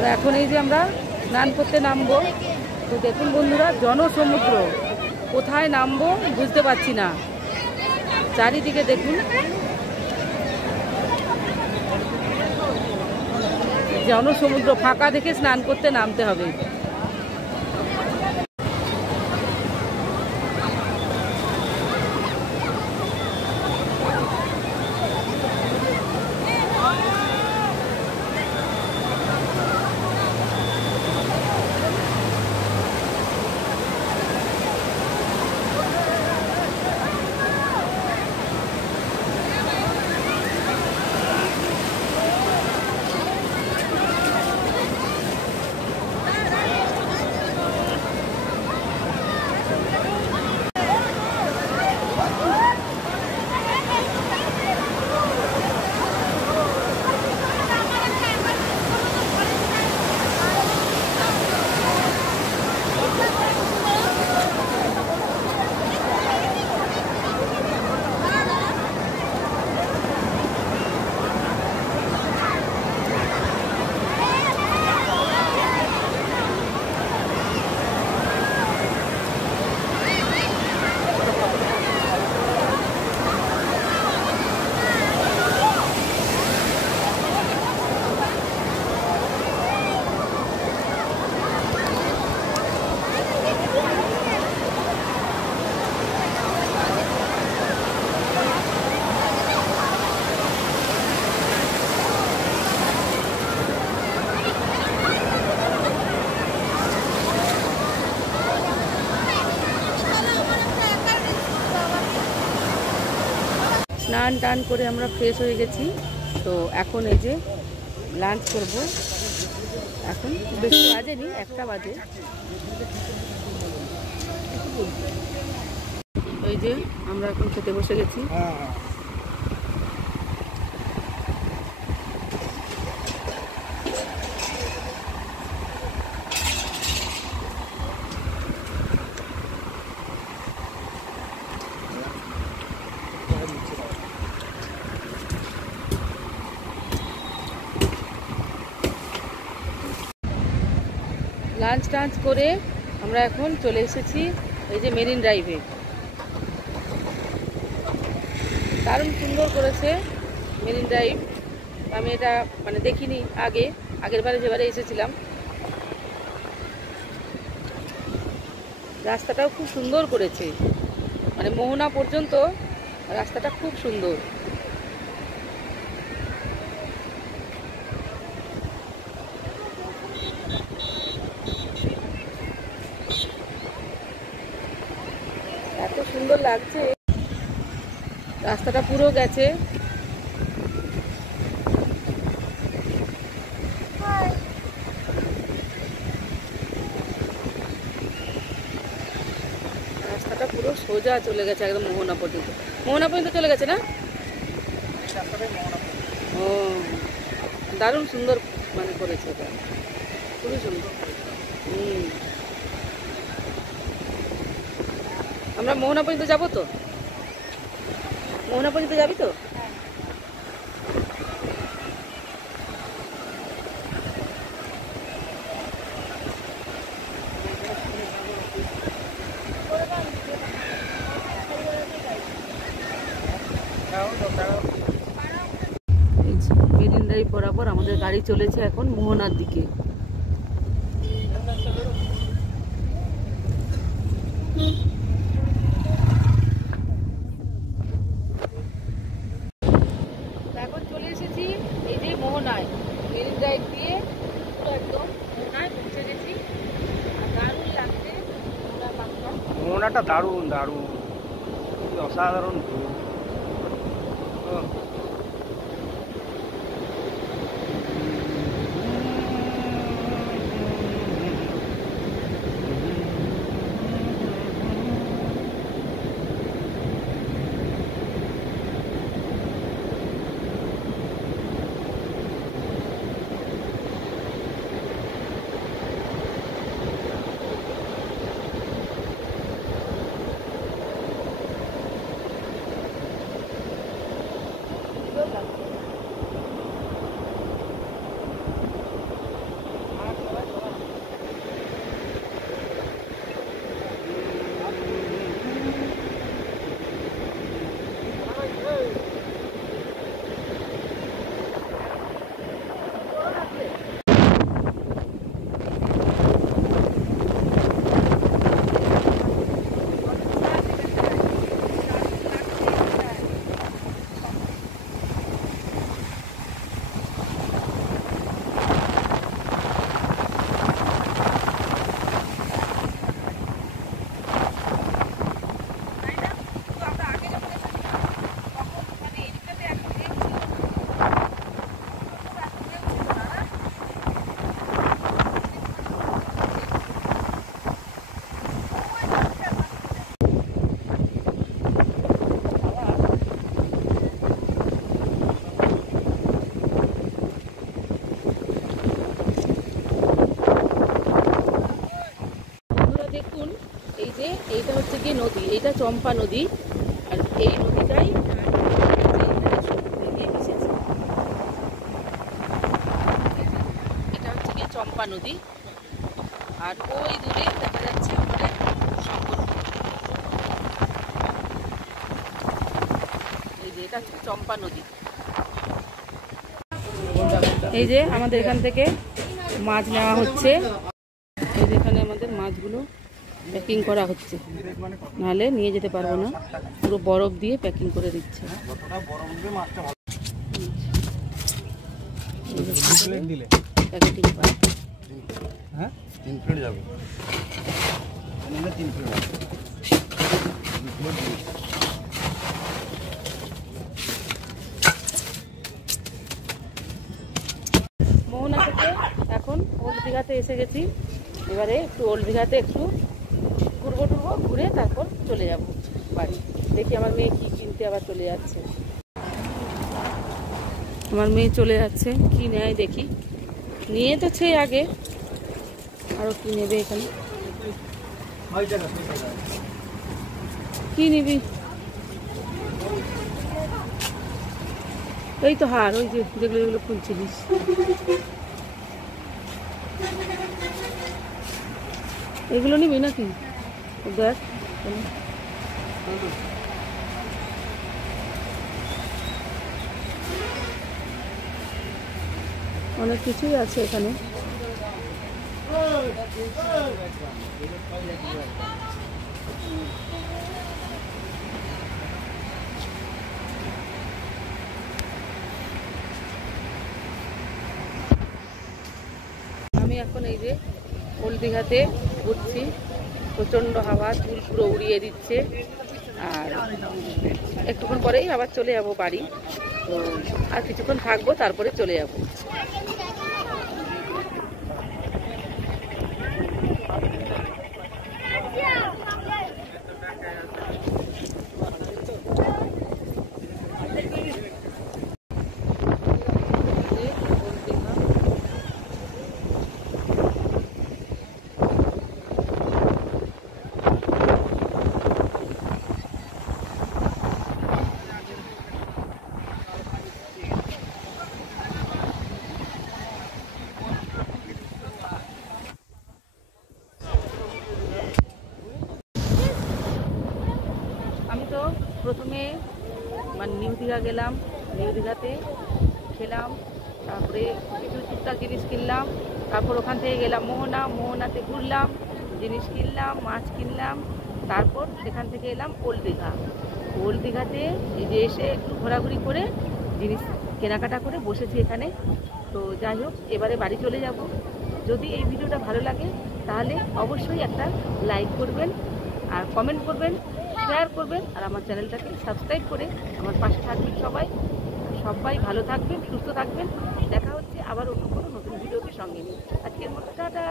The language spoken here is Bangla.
তো এখন এই যে আমরা স্নান করতে নামবো। তো দেখুন বন্ধুরা, জনসমুদ্র, কোথায় নামবো বুঝতে পারছি না। চারিদিকে দেখুন, জনসমুদ্র, ফাঁকা দেখে স্নান করতে নামতে হবে। স্নান টান করে আমরা ফ্রেশ হয়ে গেছি। তো এখন এই যে লাঞ্চ করব। এখন বেশি বাজেনি, 1টা বাজে। এই যে আমরা এখন খেতে বসে গেছি। লাঞ্চ টাঞ্চ করে আমরা এখন চলে এসেছি এই যে মেরিন ড্রাইভে। দারুণ সুন্দর করেছে মেরিন ড্রাইভ। আমি এটা মানে দেখিনি আগের বারে যেবারে এসেছিলাম। রাস্তাটাও খুব সুন্দর করেছে, মানে মোহনা পর্যন্ত রাস্তাটা খুব সুন্দর। এত সুন্দর লাগছে, রাস্তাটা পুরো গেছে। রাস্তাটা পুরো সোজা চলে গেছে একদম মোহনা পর্যন্ত। মোহনা পর্যন্ত চলে গেছে না? ও, দারুণ সুন্দর মানে করেছে, এটা খুবই সুন্দর। আমরা মোহনা পর্যন্ত যাবো তো? মোহনা পর্যন্ত যাবি তো? মেরিন ড্রাইভ বরাবর আমাদের গাড়ি চলেছে এখন মোহনার দিকে। এখন চলে এসেছি এই যে মোহনায়, মেরিন ড্রাইভ দিয়ে পুরো একদম মোহনায় পৌঁছে গেছি। আর দারুণ লাগছে মোহনার পাশটা। মোহনাটা দারুণ দারুণ, অসাধারণ। নদী, এটা চম্পা নদী। আর এই নদীটাই সমুদ্রে গিয়ে মিশেছে। এটা হচ্ছে গিয়ে চম্পা নদী। আর ওই দূরে দেখা যাচ্ছে আমাদের শঙ্করপুর। এই যে এটা হচ্ছে চম্পা নদী। এই যে আমাদের এখান থেকে মাছ নেওয়া হচ্ছে। এই যে এখানে আমাদের মাছগুলো প্যাকিং করা হচ্ছে, নাহলে নিয়ে যেতে পারবো না। পুরো বরফ দিয়ে প্যাকিং করে দিচ্ছে। প্যাকেটিং করা। হ্যাঁ 3 প্লেট যাবে। মোহনা থেকে এখন ওল্ড দীঘাতে এসে গেছি। এবারে একটু ওল্ড দীঘাতে একটু ঘুরবো টুরবো, ঘুরে তারপর চলে যাব বাড়ি। দেখি আমার মেয়ে কি কিনতে আবার চলে যাচ্ছে। আমার মেয়ে চলে যাচ্ছে, কি নেয় দেখি। নিয়ে তো ছে আগে, আরো কি নেবে এখানে। কি নিবি? এই তো হার, ওই যে যেগুলো যেগুলো খুলছিলিস। এগুলো নিবি নাকি? দেখ অনেক কিছুই আছে এখানে। আমি এখন এই যে ওল্ড দীঘাতে ঘুরছি। প্রচণ্ড হাওয়া, চুল পুরো উড়িয়ে দিচ্ছে। আর একটুক্ষণ পরেই আবার চলে যাব বাড়ি। তো আর কিছুক্ষণ থাকবো, তারপরে চলে যাব। আমি তো প্রথমে মানে নিউ দীঘা গেলাম। নিউ দীঘাতে খেলাম, তারপরে কিছু টুকটাক জিনিস কিনলাম। তারপর ওখান থেকে গেলাম মোহনা, মোহনাতে ঘুরলাম, জিনিস কিনলাম, মাছ কিনলাম। তারপর সেখান থেকে এলাম ওল্ড দীঘা। ওল্ড দীঘাতে এই যে এসে একটু ঘোরাঘুরি করে জিনিস কেনাকাটা করে বসেছি এখানে। তো যাই হোক, এবারে বাড়ি চলে যাব। যদি এই ভিডিওটা ভালো লাগে তাহলে অবশ্যই একটা লাইক করবেন, আর কমেন্ট করবেন, শেয়ার করবেন, আর আমার চ্যানেলটাকে সাবস্ক্রাইব করে আমার পাশে থাকবেন। সবাই ভালো থাকবেন, সুস্থ থাকবেন। দেখা হচ্ছে আবার অন্য কোনো নতুন ভিডিওকে সঙ্গে নিয়ে। আজকের মতো টাটা।